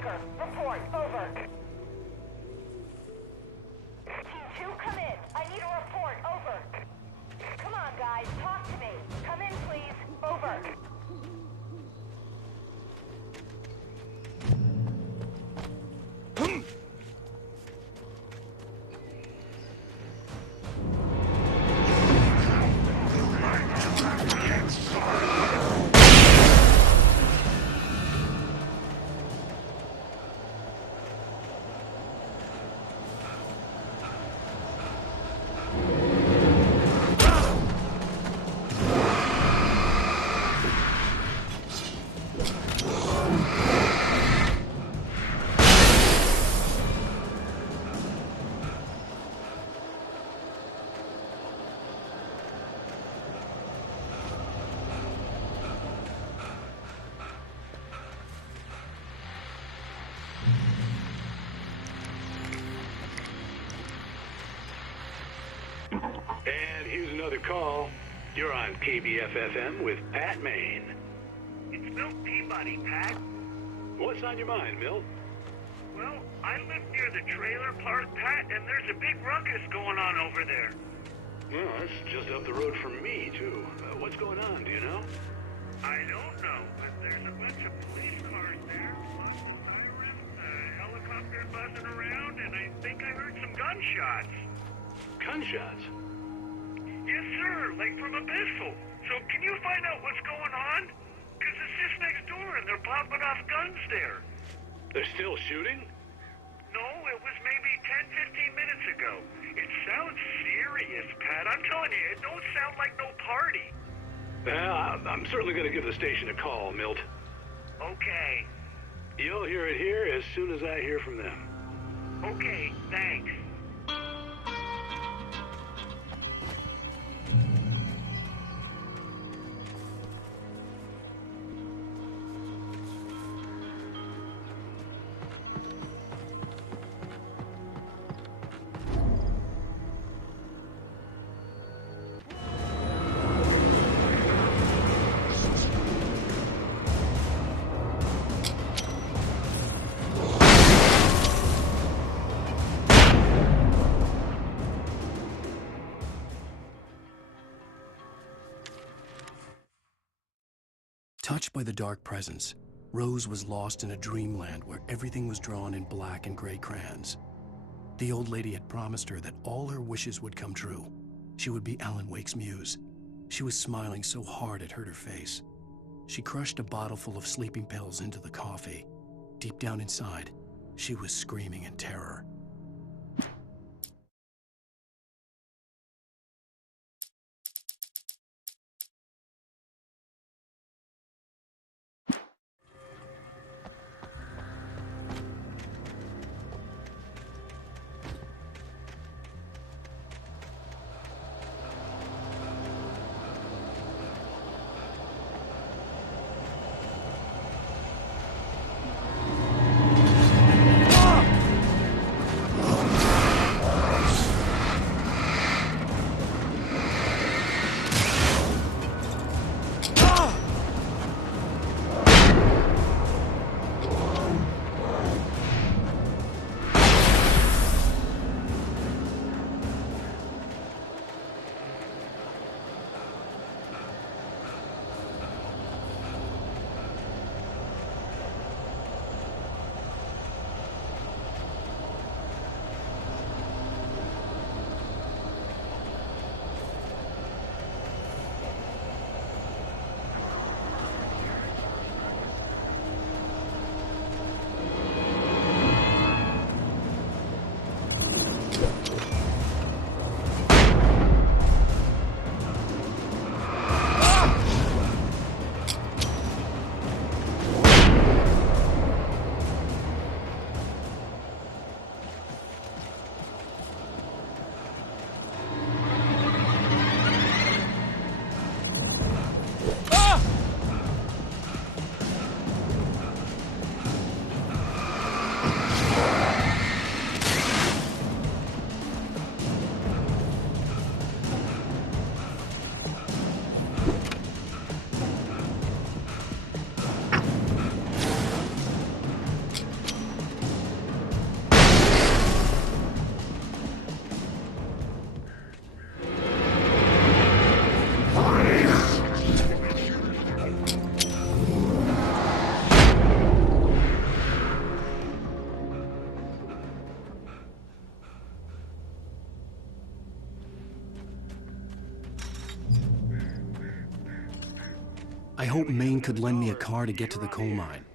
Baker, report, over. Team 2, come in. I need a report, over. Come on, guys, talk to me. Come in, please, over. And here's another call. You're on KBFFM with Pat Maine. It's Milt Peabody, Pat. What's on your mind, Milt? Well, I live near the trailer park, Pat, and there's a big ruckus going on over there. Well, that's just up the road from me, too. What's going on, do you know? I don't know, but there's a bunch of police cars there, lots of sirens, a helicopter buzzing around, and I think I heard some gunshots. Gunshots? Yes, sir, like from a pistol. So can you find out what's going on? Because it's just next door and they're popping off guns there. They're still shooting? No, it was maybe 10, 15 minutes ago. It sounds serious, Pat. I'm telling you, it don't sound like no party. Well, I'm certainly going to give the station a call, Milt. Okay. You'll hear it here as soon as I hear from them. Okay, thanks. Touched by the dark presence, Rose was lost in a dreamland where everything was drawn in black and gray crayons. The old lady had promised her that all her wishes would come true. She would be Alan Wake's muse. She was smiling so hard it hurt her face. She crushed a bottle full of sleeping pills into the coffee. Deep down inside, she was screaming in terror. I hoped Maine could lend me a car to get to the coal mine.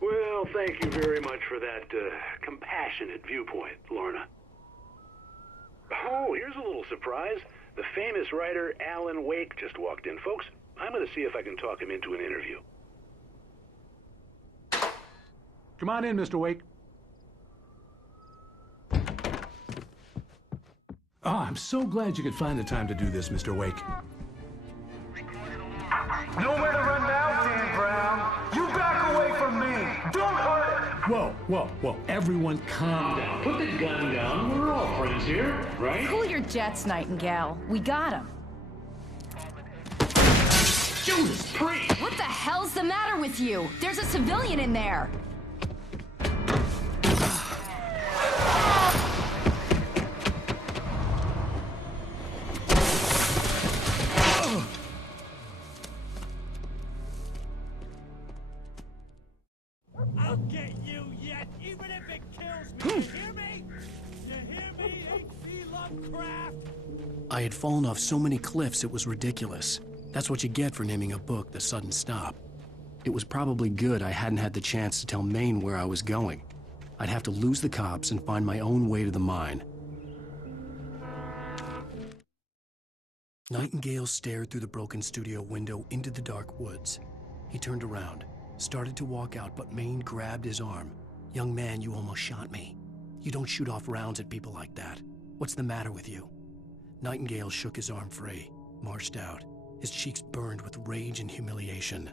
Well, thank you very much for that compassionate viewpoint, Lorna. Oh, here's a little surprise. The famous writer Alan Wake just walked in. Folks, I'm going to see if I can talk him into an interview. Come on in, Mr. Wake. Oh, I'm so glad you could find the time to do this, Mr. Wake. Nowhere to run now, Dan Brown. You back away from me. Don't hurt it. Whoa. Everyone calm down. Put the gun down. We're all friends here, right? Cool your jets, Nightingale. We got him. Judas Priest! What the hell's the matter with you? There's a civilian in there. I'll get you yet, even if it kills me. You hear me? You hear me, H.P. Lovecraft? I had fallen off so many cliffs it was ridiculous. That's what you get for naming a book The Sudden Stop. It was probably good I hadn't had the chance to tell Maine where I was going. I'd have to lose the cops and find my own way to the mine. Nightingale stared through the broken studio window into the dark woods. He turned around, started to walk out, but Maine grabbed his arm. "Young man, you almost shot me. You don't shoot off rounds at people like that. What's the matter with you?" Nightingale shook his arm free, marched out. His cheeks burned with rage and humiliation.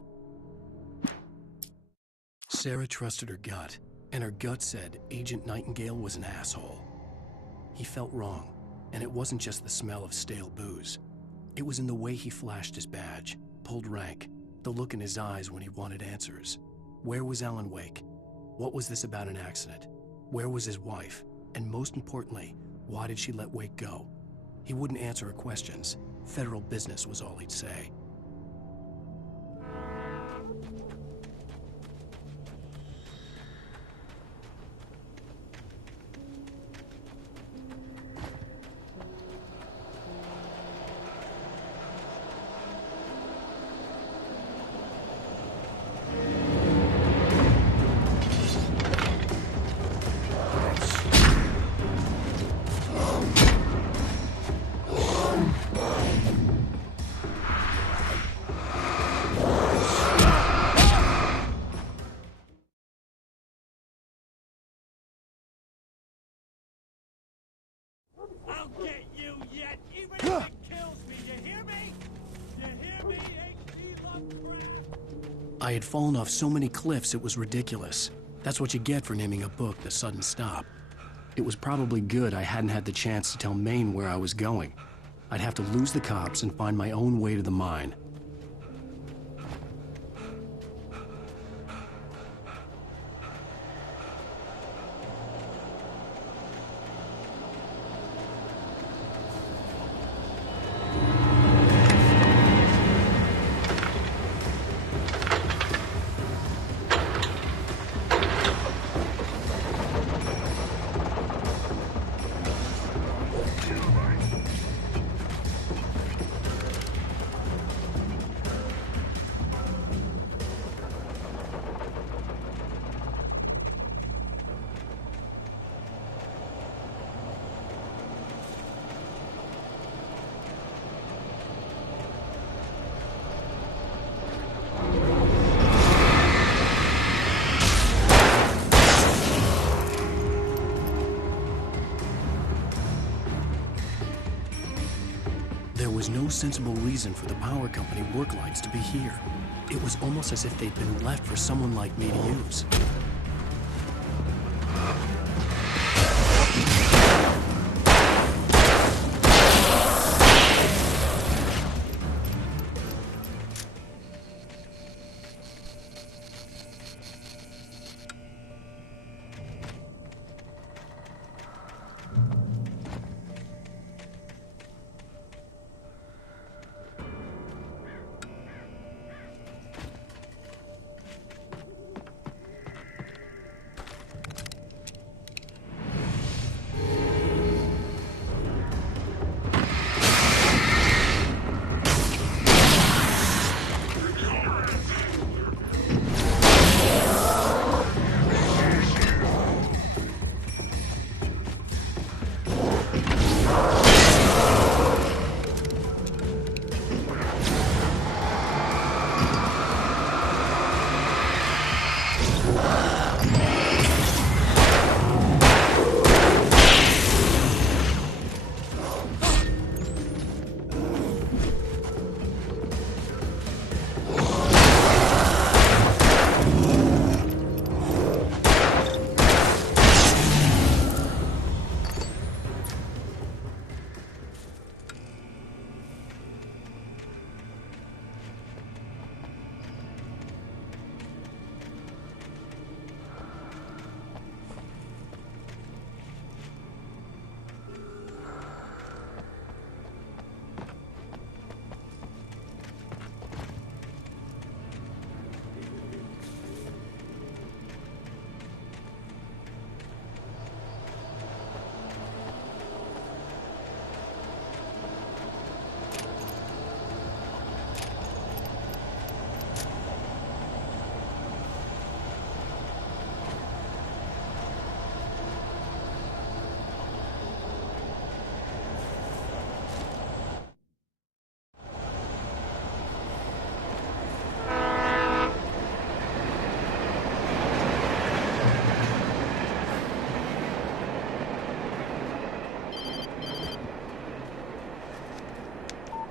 Sarah trusted her gut, and her gut said Agent Nightingale was an asshole. He felt wrong, and it wasn't just the smell of stale booze. It was in the way he flashed his badge, pulled rank, the look in his eyes when he wanted answers. Where was Alan Wake? What was this about an accident? Where was his wife? And most importantly, why did she let Wake go? He wouldn't answer her questions. Federal business was all he'd say. I'll get you yet, even if it kills me. You hear me? You hear me, H.P. Lovecraft? I had fallen off so many cliffs it was ridiculous. That's what you get for naming a book The Sudden Stop. It was probably good I hadn't had the chance to tell Maine where I was going. I'd have to lose the cops and find my own way to the mine. There was no sensible reason for the power company work lights to be here. It was almost as if they'd been left for someone like me to use.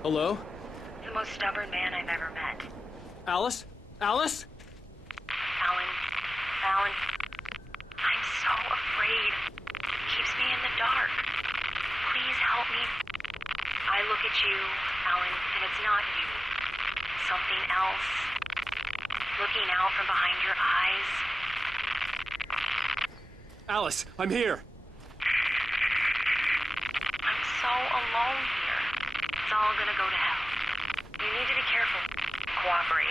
Hello? The most stubborn man I've ever met. Alice? Alice? Alan, I'm so afraid. It keeps me in the dark. Please help me. I look at you, Alan, and it's not you. Something else. Looking out from behind your eyes. Alice, I'm here. I'm so alone here. It's all gonna go to hell. You need to be careful. Cooperate.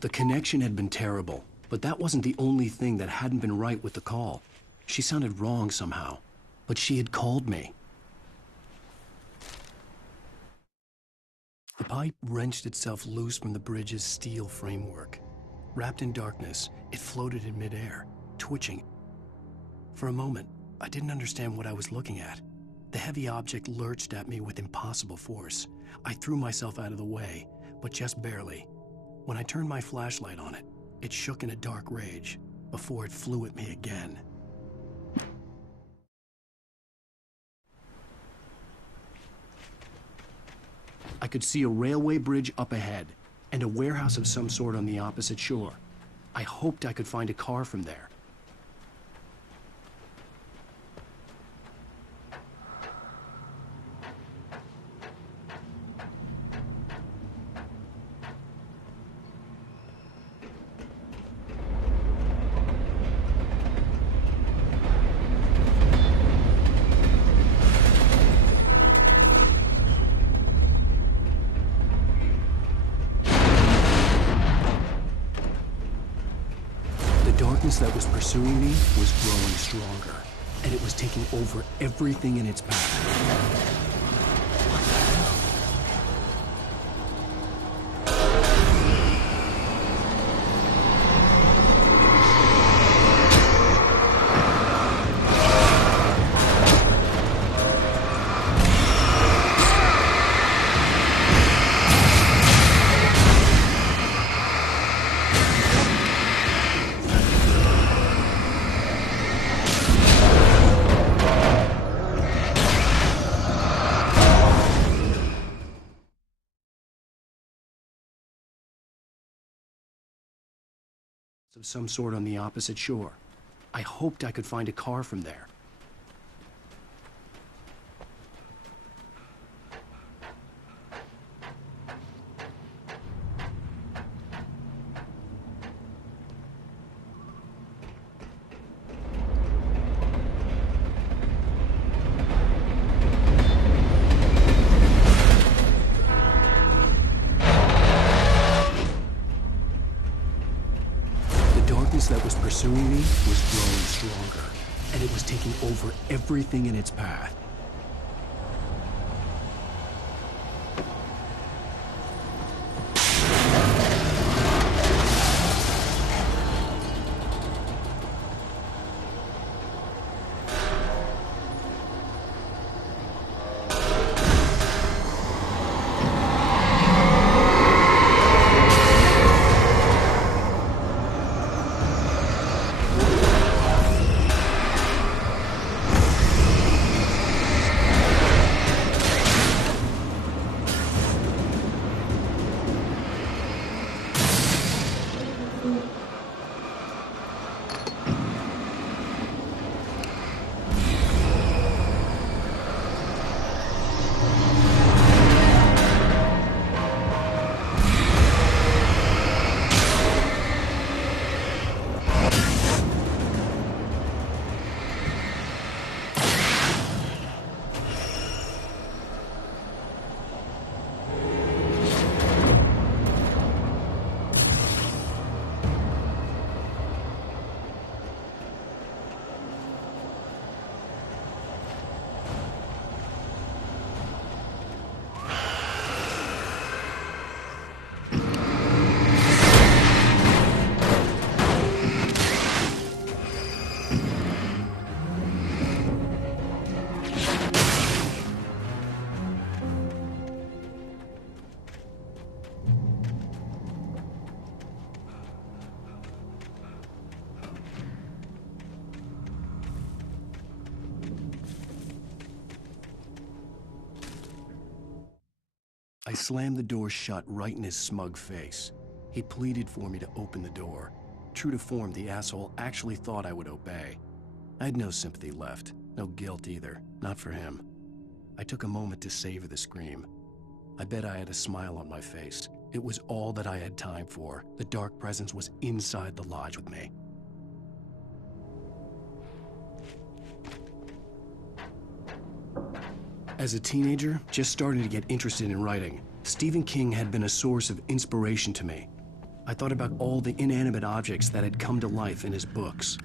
The connection had been terrible, but that wasn't the only thing that hadn't been right with the call. She sounded wrong somehow, but she had called me. The pipe wrenched itself loose from the bridge's steel framework. Wrapped in darkness, it floated in midair, twitching. For a moment, I didn't understand what I was looking at. The heavy object lurched at me with impossible force. I threw myself out of the way, but just barely. When I turned my flashlight on it, it shook in a dark rage before it flew at me again. I could see a railway bridge up ahead and a warehouse of some sort on the opposite shore. I hoped I could find a car from there. That was pursuing me was growing stronger, and it was taking over everything in its path. Of some sort on the opposite shore. I hoped I could find a car from there. That was pursuing me was growing stronger, and it was taking over everything in its path. I slammed the door shut right in his smug face. He pleaded for me to open the door. True to form, the asshole actually thought I would obey. I had no sympathy left, no guilt either, not for him. I took a moment to savor the scream. I bet I had a smile on my face. It was all that I had time for. The dark presence was inside the lodge with me. As a teenager, just starting to get interested in writing, Stephen King had been a source of inspiration to me. I thought about all the inanimate objects that had come to life in his books.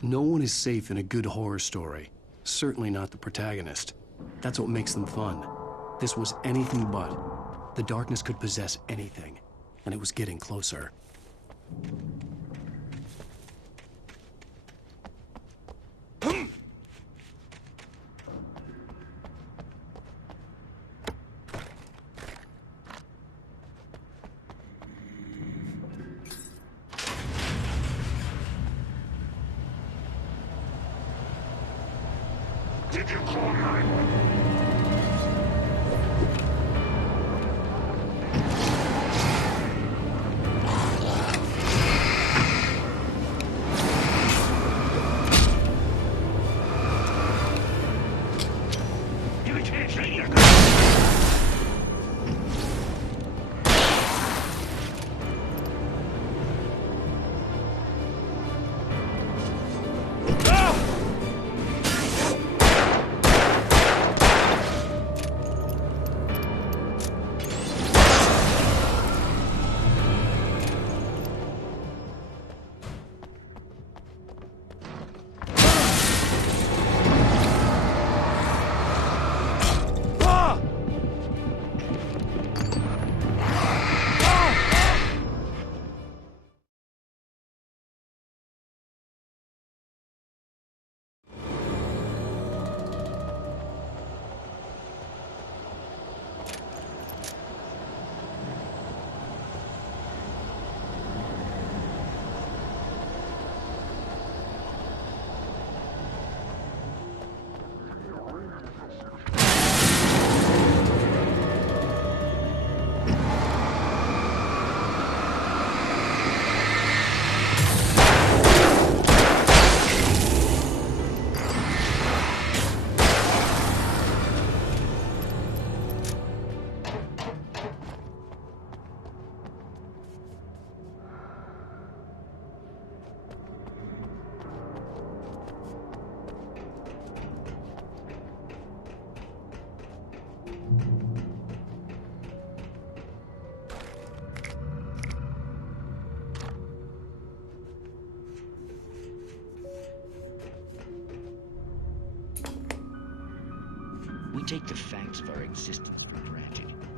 No one is safe in a good horror story. Certainly not the protagonist. That's what makes them fun. This was anything but. The darkness could possess anything, and it was getting closer. Did you call 911? You can't say that. We take the facts of our existence